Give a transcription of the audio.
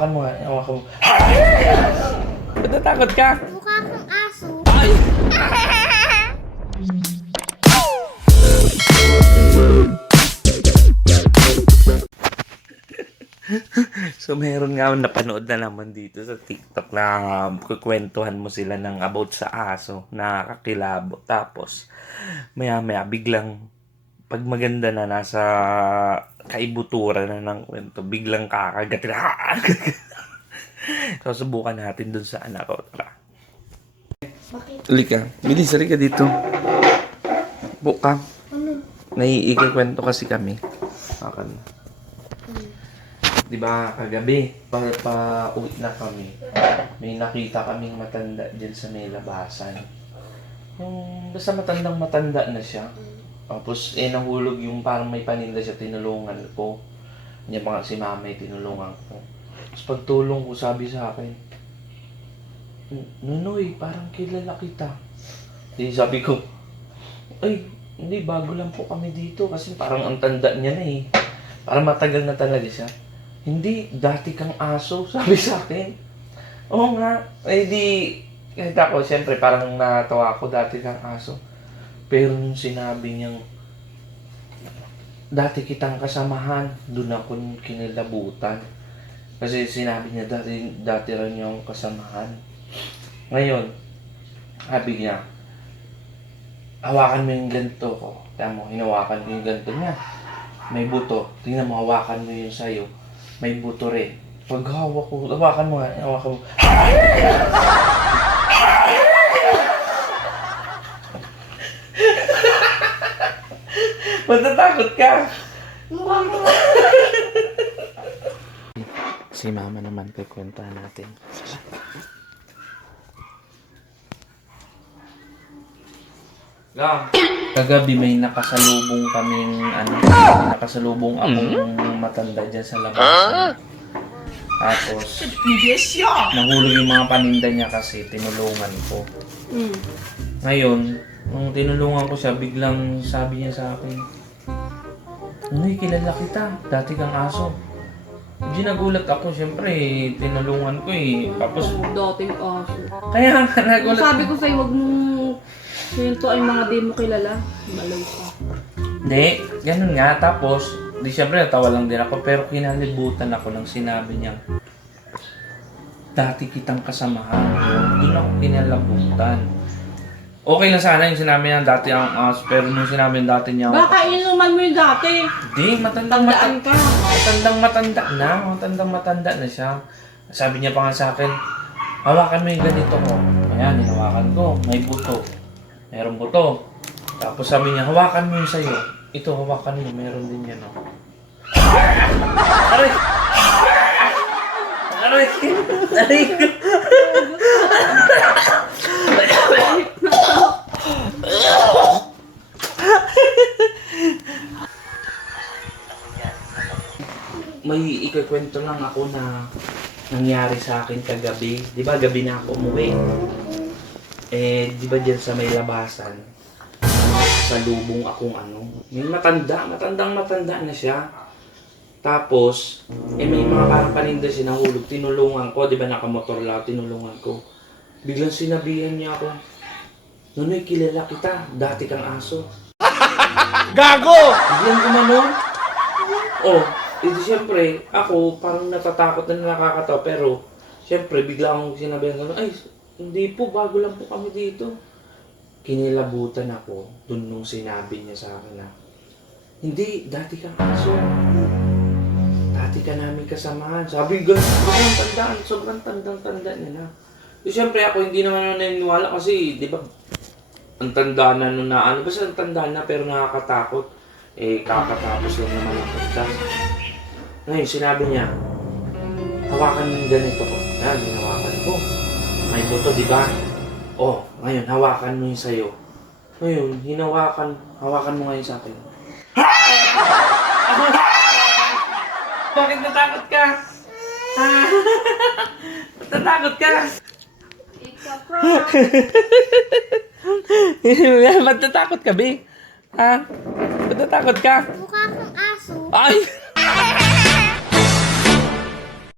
Hawakan mo nga, hawakan mo. Ba't natakot ka? Mukha kang aso. Ay! So meron nga napanood na naman dito sa TikTok na kukwentuhan mo sila ng about sa aso, nakakakilabot. Tapos maya biglang pag maganda na nasa kaibuturan na ng kwento, biglang kakagatin. So subukan natin dun sa anak ko. Tara. Bakit? Halika. Bilis, halika dito. Buka. Ano? Naiikikwento kasi kami. Akan. Diba, kagabi, pa-uwi na kami. May nakita kaming matanda dyan sa may labasan. Yung basta matanda na siya. Tapos, nahulog yung parang may paninda siya, tinulungan ko. Niya pa nga si mama, tinulungan ko. Tapos pagtulong ko, sabi sa akin, Nunoy, parang kilala kita. Di sabi ko, ay, hindi, bago lang po kami dito. Kasi parang ang tanda niya na eh. Parang matagal na talaga siya. Hindi, dati kang aso, sabi sa akin. Oo nga, eh di, kahit ako, siyempre, parang natawa ako, dati kang aso. Pero nung sinabi niyang, dati kitang kasamahan, doon ako kinilabutan. Kasi sinabi niya, dati rin niyang kasamahan. Ngayon, sabi niya, hawakan mo yung ganito ko. Tama mo, hinawakan ko yung ganito niya. May buto, tingnan mo, hawakan mo yun sa'yo. May buto rin. Pag hawak ko, hawakan mo nga, hawakan mo. Matatakot ka? Si mama naman, kukwentahan natin. Kagabi may nakasalubong kaming nakasalubong akong matanda dyan sa labasan. Tapos nahulog yung mga paninda niya kasi tinulungan ko. Ngayon, nung tinulungan ko siya, biglang sabi niya sa akin, Nunoy, kilala kita, dati kang aso. Hindi nagulat ako, syempre tinulungan ko eh. Tapos Dating aso. kaya nagulat. Sabi ko sa'yo, wag mong kwento ay mga di mo kilala. Malaw ka. Hindi, ganun nga. Tapos, di syempre natawa lang din ako. Pero kinalibutan ako nang sinabi niya, dati kitang kasamahan. Doon ako kinalabutan. Okay lang sana yung sinabi niya dati ang aso. Pero nung sinabi niya dati niya Baka inuman mo yung dati. Hindi, matanda na siya. Sabi niya pa nga sa akin, hawakan mo yung ganito mo. Ayan, hinawakan ko. May buto. Merong buto. Tapos sabi niya, hawakan mo yung sa'yo. Ito, hawakan mo. Meron din yan, oh. Aray! Aray! Aray! May ikukwento lang ako na nangyari sa akin kagabi. Di ba, gabi na ako umuwi. Di ba dyan sa may labasan, sa lubong akong may matanda na siya. Tapos, may mga parang paninda siya nahulog, tinulungan ko, di ba nakamotor lang, tinulungan ko. Biglang sinabihan niya ako, Nunoy, kilala kita, dati kang aso. Gago! Biglang gumanon. Siyempre, ako parang natatakot na nakakatawa, pero siyempre, bigla akong sinabihan ko, ay, hindi po, bago lang po kami dito. Kinilabutan ako dun nung sinabi niya sa akin na, hindi, dati kang aso. Dati ka namin kasamahan. Sabi, gano'n, sobrang tandang-tanda niya na. Siyempre ako, hindi naman ako naniniwala kasi, di ba, ang tanda na nung basta ang tanda na pero nakakatakot. Kakatapos lang naman ang pagdas. Ngayon, sinabi niya, hawakan mo yung ganito ko. Ayan, hinawakan ko. May buto, di ba? Ngayon, hawakan mo yung sa'yo. Ngayon, hawakan mo ngayon sa akin. Bakit natakot ka? Natakot ka? It's a prank. Ba't natakot ka, Bi? Ha? Ba't natakot ka? Mukha kang aso. Ay!